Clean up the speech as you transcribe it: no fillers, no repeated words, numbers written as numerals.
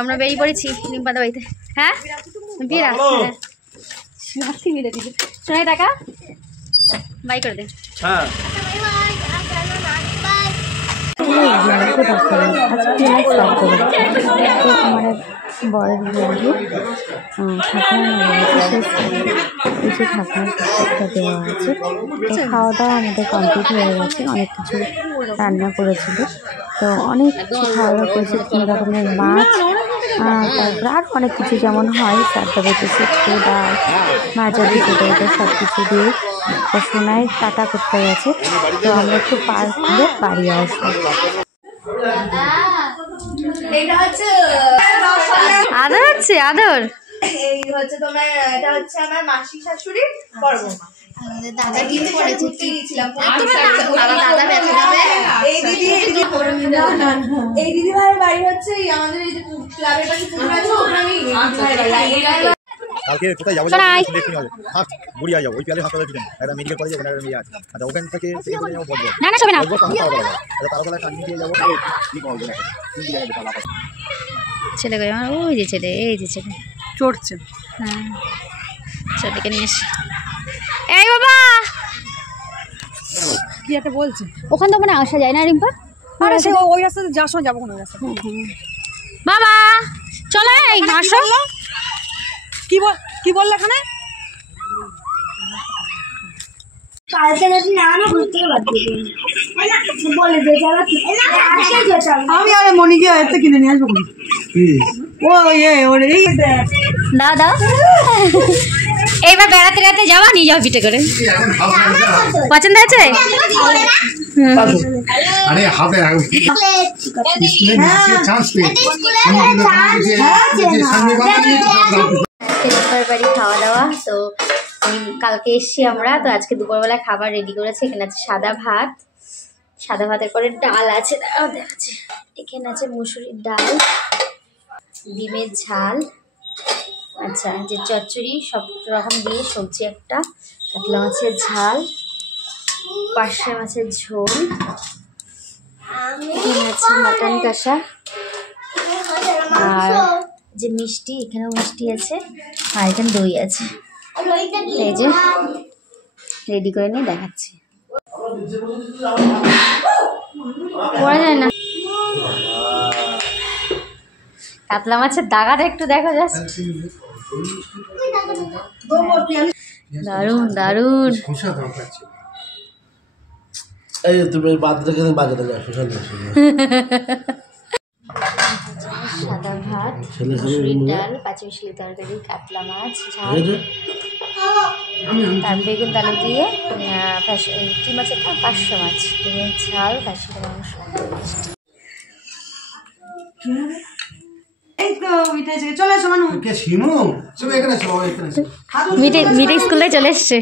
আমরা বেরিয়ে পড়েছি নিমপাতা বাড়িতে। হ্যাঁ বিরাট শোনাই টাকা বাই করে দে। হ্যাঁ বরের বন্ধু কিছু ঠাকুমার প্রত্যেকটা দেওয়া আছে। খাওয়া দাওয়া আমাদের কমপ্লিট হয়ে গেছে, অনেক কিছু রান্না করেছিল, তো অনেক কিছু খাওয়া দাওয়া করেছে, 3 রকমের মাছ, তারপর আর অনেক কিছু যেমন হয় শ্রাদ্ধবাড়িতে শুক্তো ডাল ভাজা দিয়ে সব কিছু দিয়ে। তো সোনায় টাটা করতে গেছে, তো আমরা একটু পার করে বাড়ি আসবো। আদর হচ্ছে আদর, এই হচ্ছে তোমার, এটা হচ্ছে আমার মাসি শাশুড়ি বড় বৌমা। আমাদের দাদা গিফট করেছে, দিয়েছিলাম দাদা ব্যথা যাবে। এই দিদি ভাইয়ের বাড়ি হচ্ছে আমাদের এই যে ক্লাবের পাশে পুকুর আছে, ওখানেই কালকে কোথায় যাবো বুড়িয়া যাবো, ওই পেয়ালে হাসপাতালে পিছনে একটা মেডিকেল কলেজ, ওখানে একটা মেয়ে আছে। আচ্ছা ওখান থেকে তারবেলা কান্দি দিয়ে যাবো। ছেলে করে আমার ওই যে ছেলে, এই যে ছেলে চড়ছে। হ্যাঁ ছেলেকে নিয়ে এসে এই বাবা কি একটা বলছে, ওখান তো মানে আসা যায় না রিম্পা? আরে সে ওই রাস্তাতে যাওয়ার সময় যাবো কোনো রাস্তা। বাবা চলে আসো। কি বললে এখানে? আমি আরে মনিকে এতে কিনে নিয়ে আসবো। দাদা এইবার বেড়াতে বেড়াতে যাওয়া, নিয়ে যাও পিঠে করে। পছন্দ আছে? বাড়ি খাওয়া দাওয়া তো কালকে এসছি আমরা, তো আজকে দুপুরবেলা খাবার রেডি করেছে। এখানে আছে সাদা ভাতের পরে ডাল আছে, দেখাচ্ছে এখানে আছে মুসুরির ডাল, ডিমের ঝাল, আচ্ছা যে চচ্চড়ি সব রকম দিয়ে সবজি, একটা কাতলা মাছের ঝাল, পার্শে মাছের ঝোল, এখানে আছে মাটন কষা, আর যে মিষ্টি, এখানেও মিষ্টি আছে, আর এখানে দই আছে। এই যে রেডি করে নিয়ে দেখাচ্ছি, পড়া যায় না। কাতলা মাছের দাগাটা একটু দেখো জাস্ট, দারুন দারুন। সাদা ভাত, মুসুরির ডাল, পাঁচমিশালি তরকারি, কাতলা মাছ ঝাল, তার বেগুন তালু দিয়ে কি মাছের পার্শে মাছ, ডিমের ঝাল, খাসির মাংস। মিঠে স্কুলে চলে এসছে।